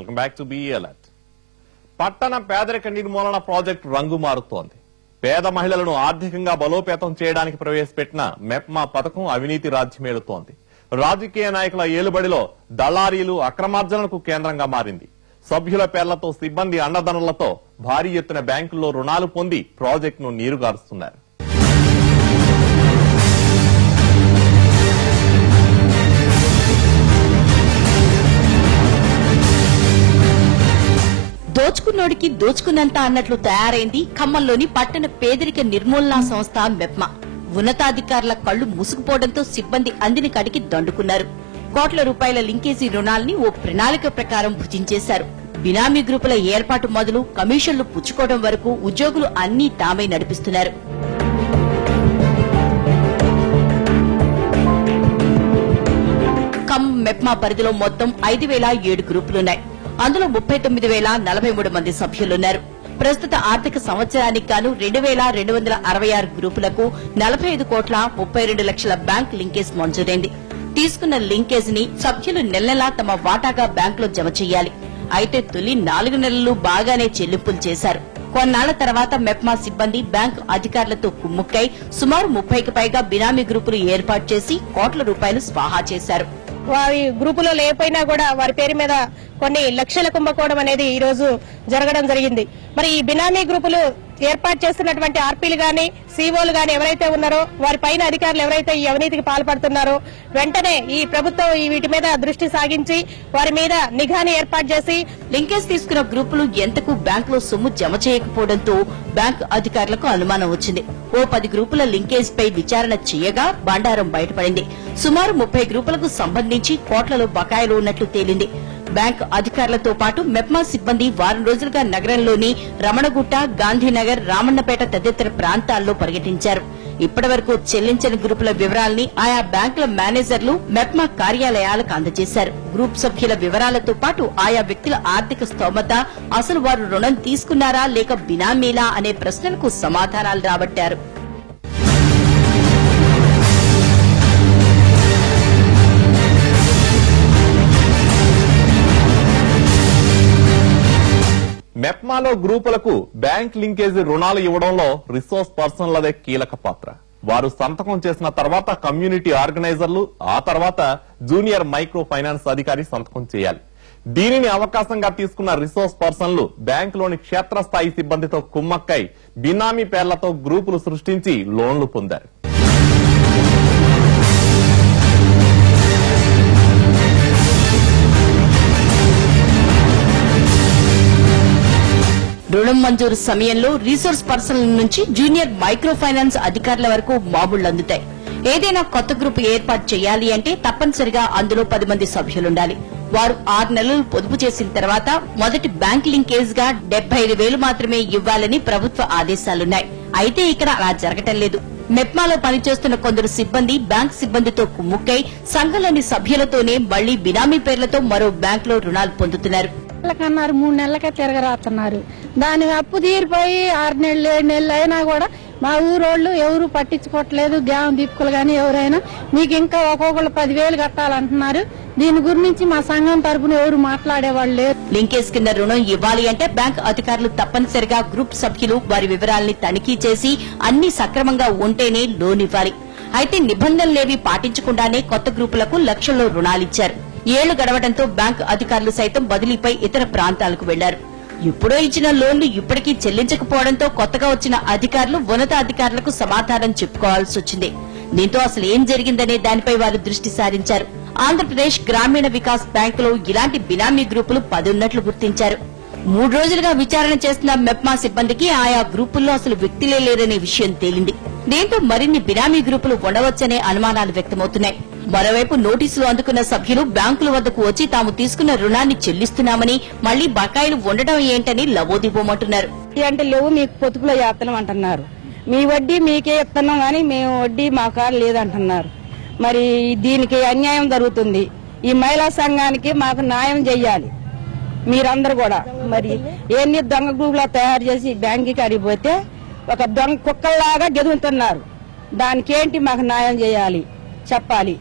Welcome back to be alert. పట్టణ పేదరిక నిర్మూలన ప్రాజెక్టు రంగు మారుతోంది. పేద మహిళలను ఆర్థికంగా బలోపేతం చేయడానికి ప్రవేశపెట్టిన మెప్మా పథకం అవినీతి రాజ్యమేలుతోంది. రాజకీయ నాయకుల ఏలుబడిలో దళారీలు అక్రమార్జనకు కేంద్రంగా మారింది. సభ్యుల పేర్లతో సిబ్బంది అండదండలతో భారీ ఎత్తున బ్యాంకుల్లో రుణాలు పొంది ప్రాజెక్టును నీరుగారుస్తున్నారు. దోచుకున్నోడికి దోచుకున్నంత అన్నట్లు తయారైంది ఖమ్మంలోని పట్టణ పేదరిక నిర్మూలనా సంస్థ మెప్మా. ఉన్నతాధికారుల కళ్లు మూసుకుపోవడంతో సిబ్బంది అందిన కాడికి దండుకున్నారు. కోట్ల రూపాయల లింకేజీ రుణాల్ని ఓ ప్రణాళిక ప్రకారం భుజించేశారు. బినామీ గ్రూపుల ఏర్పాటు మొదలు కమిషన్లు పుచ్చుకోవడం వరకు ఉద్యోగులు అన్నీ తామే నడిపిస్తున్నారు. ఖమ్మం మెప్మా పరిధిలో మొత్తం 5,007 గ్రూపులున్నాయి. అందులో 39,043 మంది సభ్యులున్నారు. ప్రస్తుత ఆర్థిక సంవత్సరానికి గాను 2,266 గ్రూపులకు 45 కోట్ల 32 లక్షల బ్యాంక్ లింకేజ్ మంజూరైంది. తీసుకున్న లింకేజ్ ని సభ్యులు నెలనెలా తమ వాటాగా బ్యాంకులో జమ చేయాలి. అయితే తొలి 4 నెలలు బాగానే చెల్లింపులు చేశారు. కొన్నాళ్ల తర్వాత మెప్మా సిబ్బంది బ్యాంకు అధికారులతో కుమ్ముక్కై సుమారు 30కి పైగా బినామీ గ్రూపులు ఏర్పాటు చేసి కోట్ల రూపాయలు స్వాహా చేశారు. వారి గ్రూపులో లేకపోయినా కూడా వారి పేరు మీద కొన్ని లక్షల కుంభకోణం అనేది ఈ రోజు జరగడం జరిగింది. మరి ఈ బినామీ గ్రూపులు ఏర్పాటు చేస్తున్నటువంటి ఆర్పీలు గాని సీఓలు గాని ఎవరైతే ఉన్నారో వారి పైన అధికారులు ఎవరైతే ఈ అవినీతికి పాల్పడుతున్నారో వెంటనే ఈ ప్రభుత్వం వీటి మీద దృష్టి సాగించి వారి మీద నిఘాని ఏర్పాటు చేసి లింకేజ్ తీసుకున్న గ్రూపులు ఎంతకు బ్యాంకులో సొమ్ము జమ చేయకపోవడంతో బ్యాంకు అధికారులకు అనుమానం వచ్చింది. ఓ 10 గ్రూపుల లింకేజ్ పై విచారణ చేయగా బండారం బయటపడింది. సుమారు 30 గ్రూపులకు సంబంధించి కోట్లలో బకాయిలు ఉన్నట్లు తేలింది. బ్యాంకు అధికారులతో పాటు మెప్మా సిబ్బంది వారం రోజులుగా నగరంలోని రమణగుట్ట, గాంధీనగర్, రామన్నపేట తదితర ప్రాంతాల్లో పర్యటించారు. ఇప్పటివరకు చెల్లించని గ్రూపుల వివరాల్ని ఆయా బ్యాంకుల మేనేజర్లు మెప్మా కార్యాలయాలకు అందజేశారు. గ్రూప్ సభ్యుల వివరాలతో పాటు ఆయా వ్యక్తుల ఆర్థిక స్తోమత, అసలు వారు రుణం తీసుకున్నారా లేక బినామీలా అనే ప్రశ్నలకు సమాధానాలు రాబట్టారు. మెప్మాలో గ్రూపులకు బ్యాంక్ లింకేజీ రుణాలు ఇవ్వడంలో రిసోర్స్ పర్సన్లదే కీలక పాత్ర. వారు సంతకం చేసిన తర్వాత కమ్యూనిటీ ఆర్గనైజర్లు, ఆ తర్వాత జూనియర్ మైక్రో ఫైనాన్స్ అధికారి సంతకం చేయాలి. దీనిని అవకాశంగా తీసుకున్న రిసోర్స్ పర్సన్లు బ్యాంకులోని క్షేత్రస్థాయి సిబ్బందితో కుమ్మక్కై బినామీ పేర్లతో గ్రూపులు సృష్టించి లోన్లు పొందారు. రుణం మంజూరు సమయంలో రీసోర్స్ పర్సన్ల నుంచి జూనియర్ మైక్రో ఫైనాన్స్ అధికారుల వరకు మామూళ్లు అందుతాయి. ఏదైనా కొత్త గ్రూపు ఏర్పాటు చేయాలి అంటే తప్పనిసరిగా అందులో 10 మంది సభ్యులుండాలి. వారు 6 నెలలు పొదుపు చేసిన తర్వాత మొదటి బ్యాంక్ లింకేజ్ గా 75,000 మాత్రమే ఇవ్వాలని ప్రభుత్వ ఆదేశాలున్నాయి. అయితే ఇక్కడ అలా జరగటం లేదు. మెప్మాలో పనిచేస్తున్న కొందరు సిబ్బంది బ్యాంక్ సిబ్బందితో కుమ్ముక్కై సంఘంలోని సభ్యులతోనే మళ్లీ బినామీ పేర్లతో మరో బ్యాంకులో రుణాలు పొందుతున్నారు. అన్నారు 3 నెలలకే తిరగరాస్తున్నారు. దాని అప్పు తీరిపోయి 6 నెలలు 7 నెలలు అయినా కూడా మా ఊరోళ్ళు ఎవరు పట్టించుకోవట్లేదు. గ్రామ దీపుకులు గాని ఎవరైనా మీకు ఇంకా ఒక్కొక్కరు 10,000 కట్టాలంటున్నారు. దీని గురించి మా సంఘం తరపున ఎవరు మాట్లాడేవాళ్ళు లేరు. లింకేజ్ కింద రుణం ఇవ్వాలి అంటే బ్యాంక్ అధికారులు తప్పనిసరిగా గ్రూప్ సభ్యులు వారి వివరాల్ని తనిఖీ చేసి అన్ని సక్రమంగా ఉంటేనే లోన్ ఇవ్వాలి. అయితే నిబంధనలేవి పాటించకుండానే కొత్త గ్రూపులకు లక్షల్లో రుణాలిచ్చారు. ఏళ్లు గడవడంతో బ్యాంకు అధికారులు సైతం బదిలీపై ఇతర ప్రాంతాలకు వెళ్లారు. ఎప్పుడో ఇచ్చిన లోన్లు ఇప్పటికీ చెల్లించకపోవడంతో కొత్తగా వచ్చిన అధికారులు ఉన్నతాధికారులకు సమాధానం చెప్పుకోవాల్సి వచ్చింది. దీంతో అసలు ఏం జరిగిందనే దానిపై వారు దృష్టి సారించారు. ఆంధ్రప్రదేశ్ గ్రామీణ వికాస్ బ్యాంకులో ఇలాంటి బినామీ గ్రూపులు 10 ఉన్నట్లు గుర్తించారు. 3 రోజులుగా విచారణ చేస్తున్న మెప్మా సిబ్బందికి ఆయా గ్రూపుల్లో అసలు వ్యక్తులే లేరనే విషయం తేలింది. దీంతో మరిన్ని బినామీ గ్రూపులు ఉండవచ్చనే అనుమానాలు వ్యక్తమవుతున్నాయి. మరోవైపు నోటీసులు అందుకున్న సభ్యులు బ్యాంకుల వద్దకు వచ్చి తాము తీసుకున్న రుణాన్ని చెల్లిస్తున్నామని, మళ్లీ బకాయిలు ఉండడం ఏంటని లబోదిబోమంటున్నారు. అంటే లేవు మీకు పొదుపులో చేస్తున్నాం అంటున్నారు. మీ వడ్డీ మీకే ఇస్తున్నాం గానీ మేము వడ్డీ మా కారు లేదంటున్నారు. మరి దీనికి అన్యాయం జరుగుతుంది. ఈ మహిళా సంఘానికి మాకు న్యాయం చెయ్యాలి మీరందరూ కూడా. మరి ఎన్ని దొంగ గ్రూపులా తయారు చేసి బ్యాంకుకి అడిగిపోతే ఒక దొంగ కుక్కల్లాగా గెదుగుతున్నారు. దానికి ఏంటి మాకు న్యాయం చేయాలి చెప్పాలి.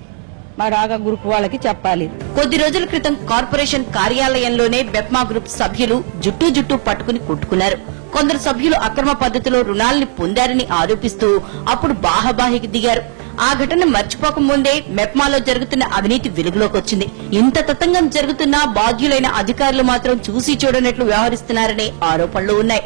మా రాగా గ్రూప్ వాళ్ళకి చెప్పాలి. కొద్ది రోజుల క్రితం కార్పొరేషన్ కార్యాలయంలోనే బెప్మా గ్రూప్ సభ్యులు జుట్టు పట్టుకుని కొట్టుకున్నారు. కొందరు సభ్యులు అక్రమ పద్ధతిలో రుణాల్ని పొందారని ఆరోపిస్తూ అప్పుడు బాహాబాహికి దిగారు. ఆ ఘటన మర్చిపోకముందే మెప్మాలో జరుగుతున్న అవినీతి వెలుగులోకి వచ్చింది. ఇంత తతంగం జరుగుతున్నా బాధ్యులైన అధికారులు మాత్రం చూసి చూడనట్లు వ్యవహరిస్తున్నారనే ఆరోపణలు ఉన్నాయి.